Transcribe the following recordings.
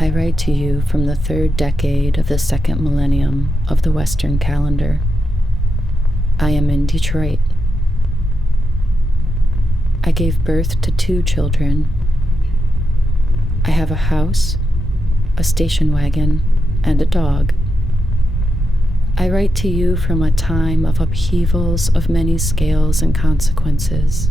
I write to you from the third decade of the second millennium of the Western calendar. I am in Detroit. I gave birth to 2 children. I have a house, a station wagon, and a dog. I write to you from a time of upheavals of many scales and consequences.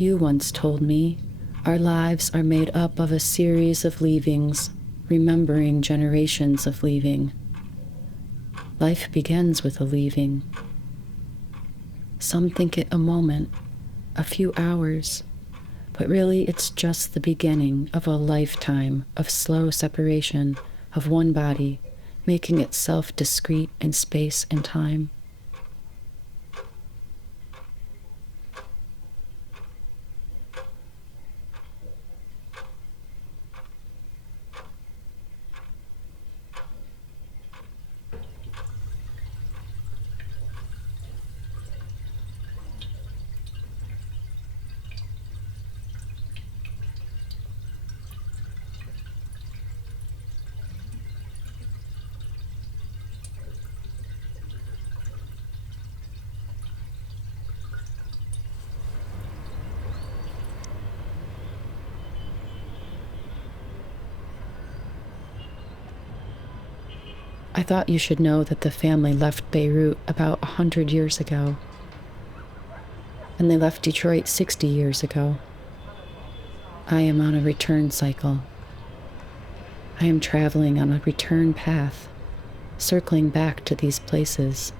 You once told me our lives are made up of a series of leavings, remembering generations of leaving. Life begins with a leaving. Some think it a moment, a few hours, but really it's just the beginning of a lifetime of slow separation of one body, making itself discrete in space and time. I thought you should know that the family left Beirut about 100 years ago, and they left Detroit 60 years ago. I am on a return cycle. I am traveling on a return path, circling back to these places.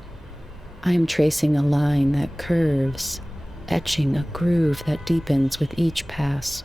I am tracing a line that curves, etching a groove that deepens with each pass.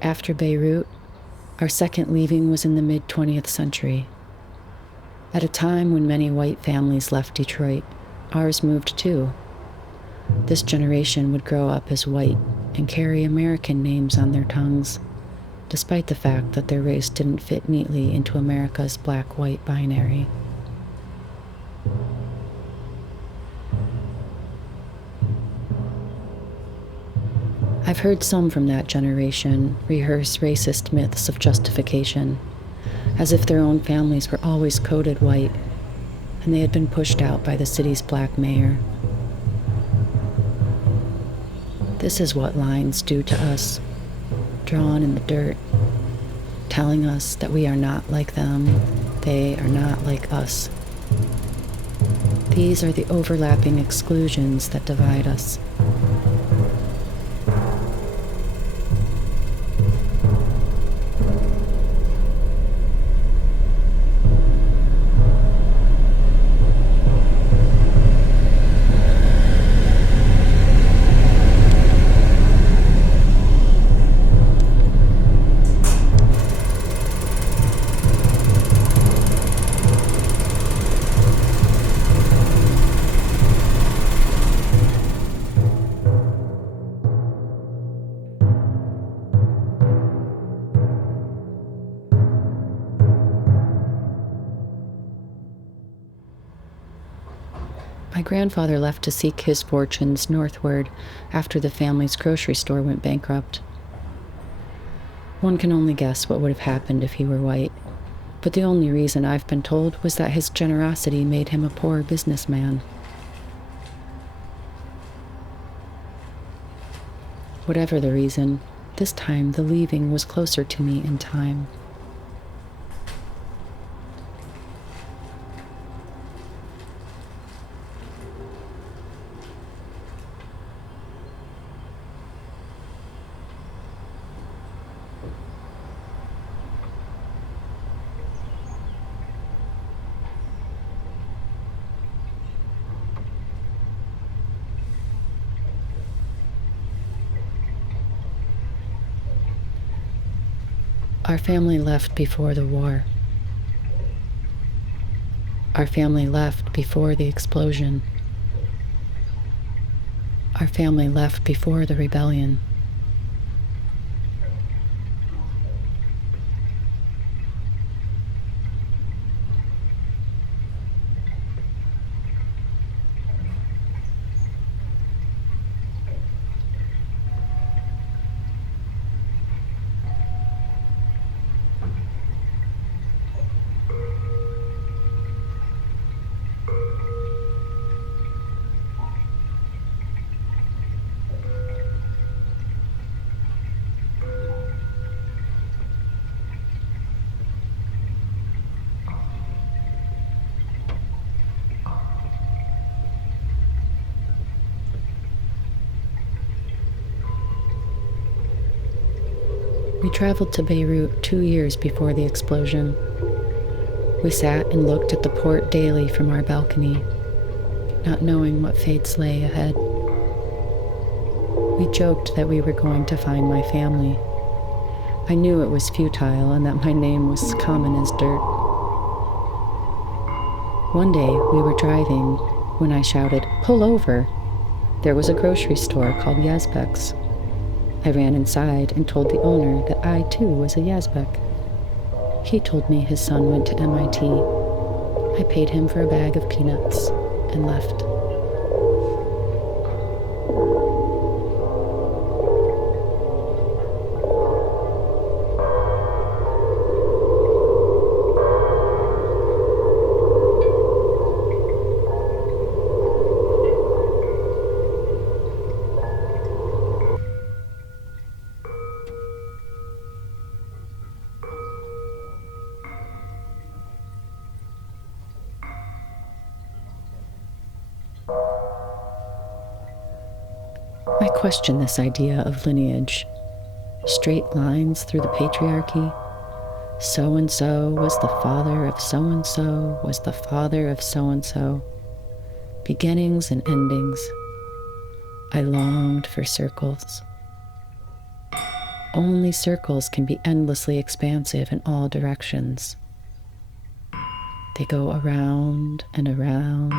After Beirut, our second leaving was in the mid-20th century. At a time when many white families left Detroit, ours moved too. This generation would grow up as white and carry American names on their tongues, despite the fact that their race didn't fit neatly into America's black-white binary. I've heard some from that generation rehearse racist myths of justification, as if their own families were always coded white, and they had been pushed out by the city's black mayor. This is what lines do to us, drawn in the dirt, telling us that we are not like them, they are not like us. These are the overlapping exclusions that divide us. My grandfather left to seek his fortunes northward after the family's grocery store went bankrupt. One can only guess what would have happened if he were white, but the only reason I've been told was that his generosity made him a poor businessman. Whatever the reason, this time the leaving was closer to me in time. Our family left before the war. Our family left before the explosion. Our family left before the rebellion. We traveled to Beirut 2 years before the explosion. We sat and looked at the port daily from our balcony, not knowing what fates lay ahead. We joked that we were going to find my family. I knew it was futile and that my name was common as dirt. One day we were driving when I shouted, "Pull over!" There was a grocery store called Yezbick's. I ran inside and told the owner that I too was a Yezbick. He told me his son went to MIT. I paid him for a bag of peanuts and left. I question this idea of lineage. Straight lines through the patriarchy. So-and-so was the father of so-and-so was the father of so-and-so. Beginnings and endings. I longed for circles. Only circles can be endlessly expansive in all directions. They go around and around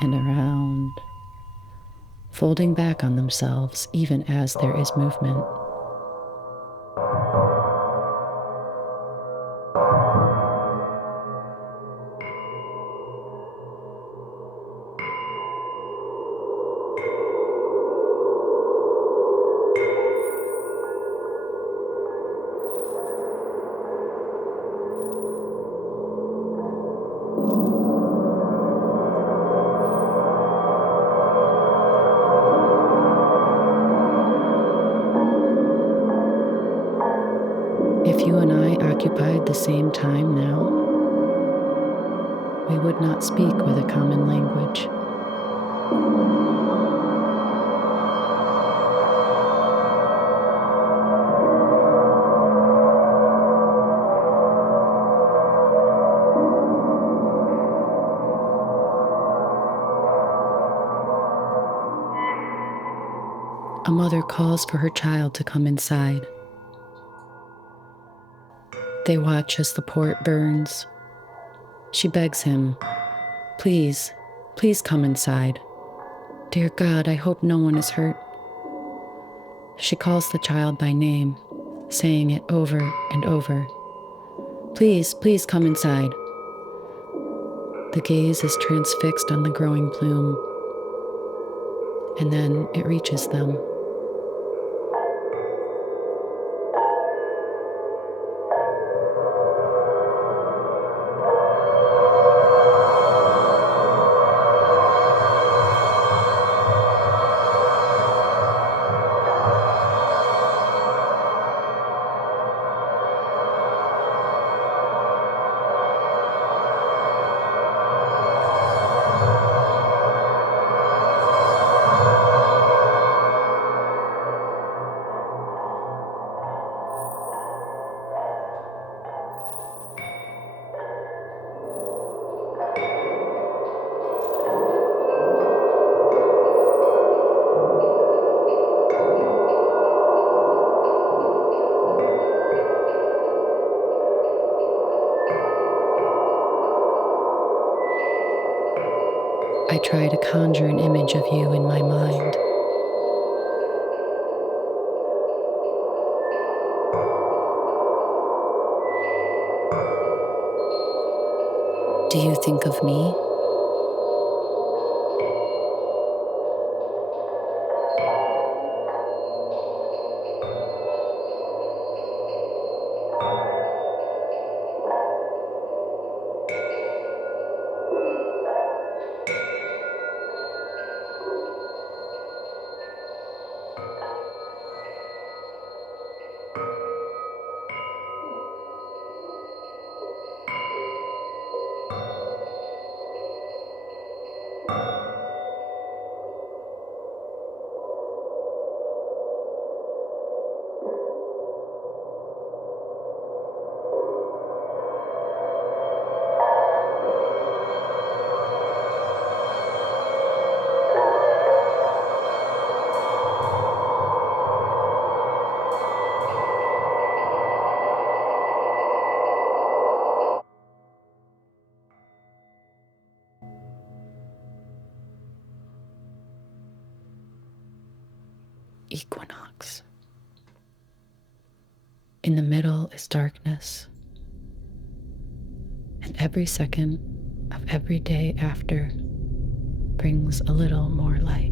and around, folding back on themselves even as there is movement. If you and I occupied the same time now, we would not speak with a common language. A mother calls for her child to come inside. They watch as the port burns. She begs him, "Please, please come inside. Dear God, I hope no one is hurt." She calls the child by name, saying it over and over. "Please, please come inside." The gaze is transfixed on the growing plume, and then it reaches them. I try to conjure an image of you in my mind. Do you think of me? Equinox. In the middle is darkness, and every second of every day after brings a little more light.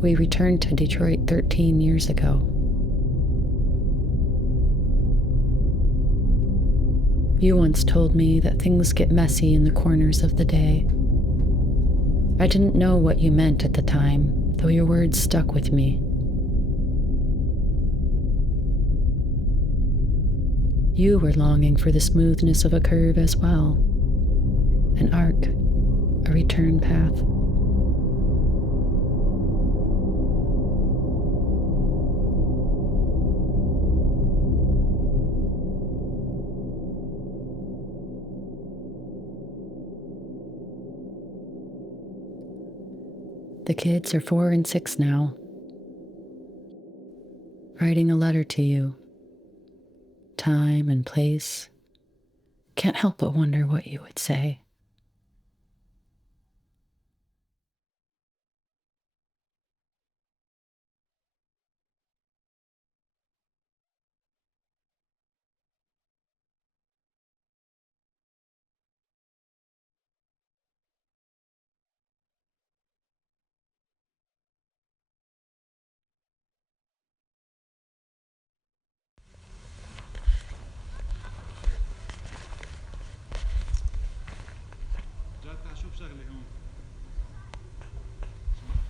We returned to Detroit 13 years ago. You once told me that things get messy in the corners of the day. I didn't know what you meant at the time, though your words stuck with me. You were longing for the smoothness of a curve as well, an arc, a return path. The kids are 4 and 6 now. Writing a letter to you. Time and place. Can't help but wonder what you would say.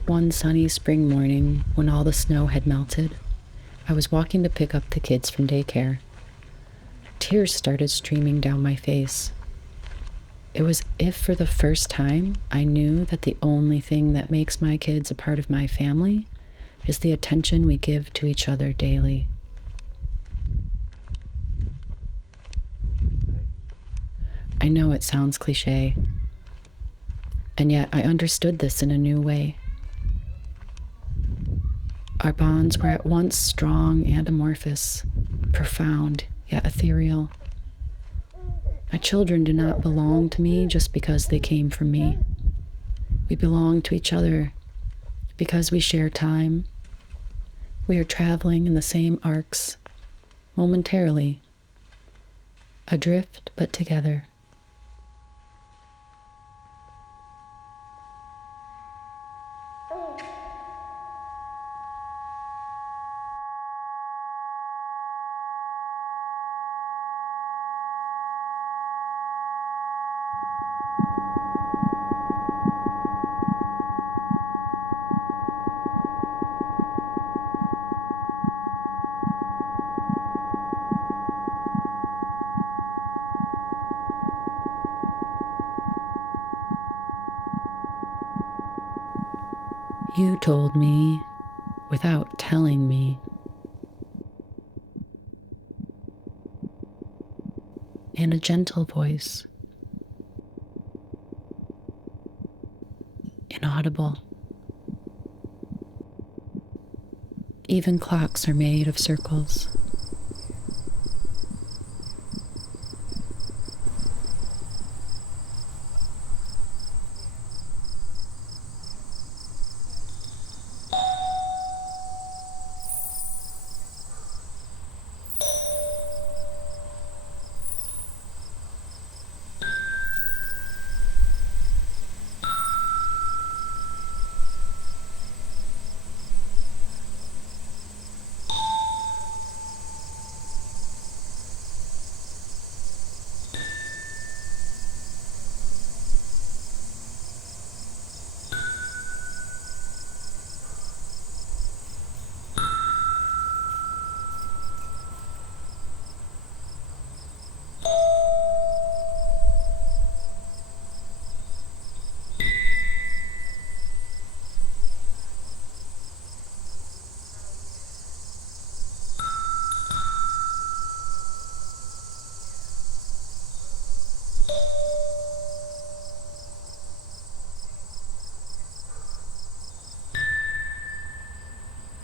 One sunny spring morning, when all the snow had melted, I was walking to pick up the kids from daycare. Tears started streaming down my face. It was if for the first time I knew that the only thing that makes my kids a part of my family is the attention we give to each other daily. I know it sounds cliche, and yet I understood this in a new way. Our bonds were at once strong and amorphous, profound yet ethereal. My children do not belong to me just because they came from me. We belong to each other because we share time. We are traveling in the same arcs, momentarily, adrift but together. You told me without telling me. In a gentle voice, inaudible. Even clocks are made of circles.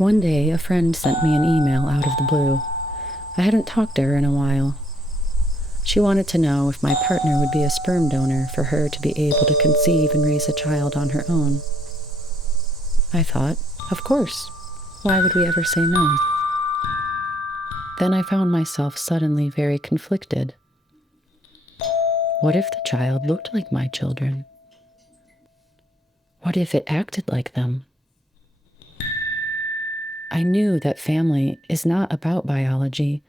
One day, a friend sent me an email out of the blue. I hadn't talked to her in a while. She wanted to know if my partner would be a sperm donor for her to be able to conceive and raise a child on her own. I thought, of course. Why would we ever say no? Then I found myself suddenly very conflicted. What if the child looked like my children? What if it acted like them? I knew that family is not about biology,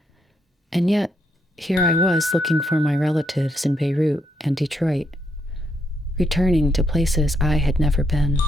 and yet here I was looking for my relatives in Beirut and Detroit, returning to places I had never been.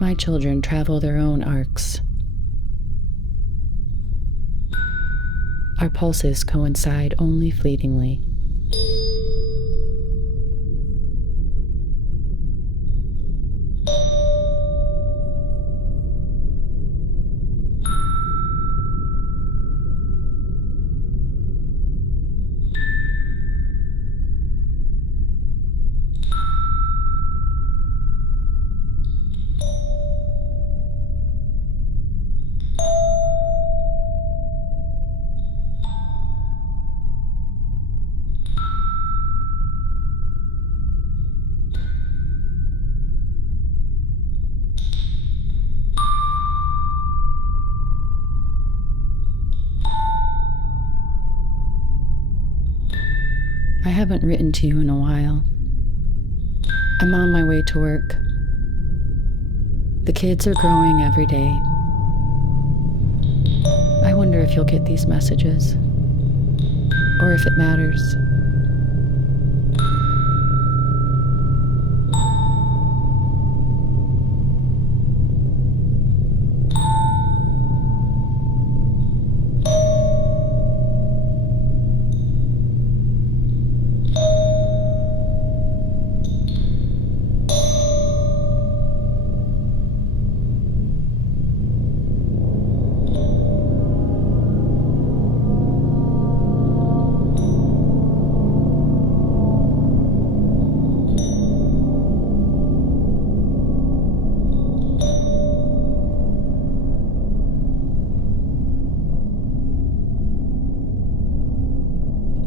My children travel their own arcs. Our pulses coincide only fleetingly. I haven't written to you in a while. I'm on my way to work. The kids are growing every day. wonder if you'll get these messages, or if it matters.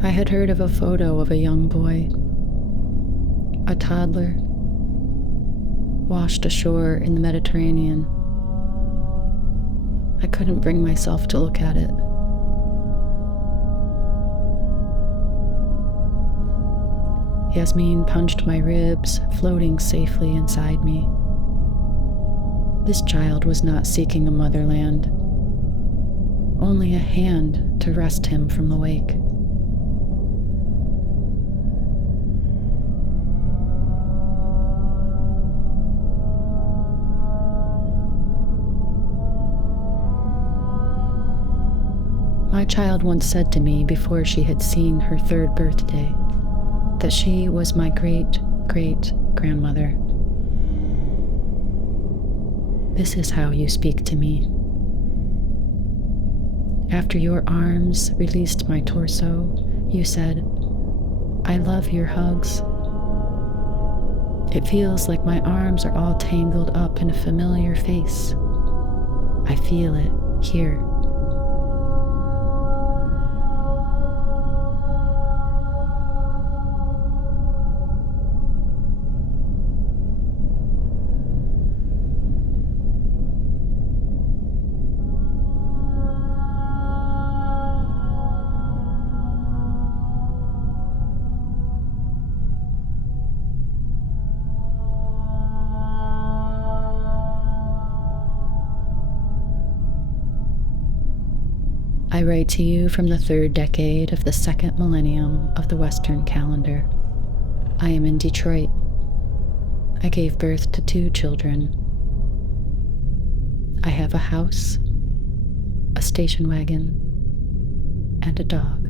I had heard of a photo of a young boy, a toddler, washed ashore in the Mediterranean. I couldn't bring myself to look at it. Yasmin punched my ribs, floating safely inside me. This child was not seeking a motherland, only a hand to wrest him from the wake. My child once said to me before she had seen her third birthday that she was my great-great-grandmother. This is how you speak to me. After your arms released my torso, you said, "I love your hugs." It feels like my arms are all tangled up in a familiar face. I feel it here. I write to you from the third decade of the second millennium of the Western calendar. I am in Detroit. I gave birth to 2 children. I have a house, a station wagon, and a dog.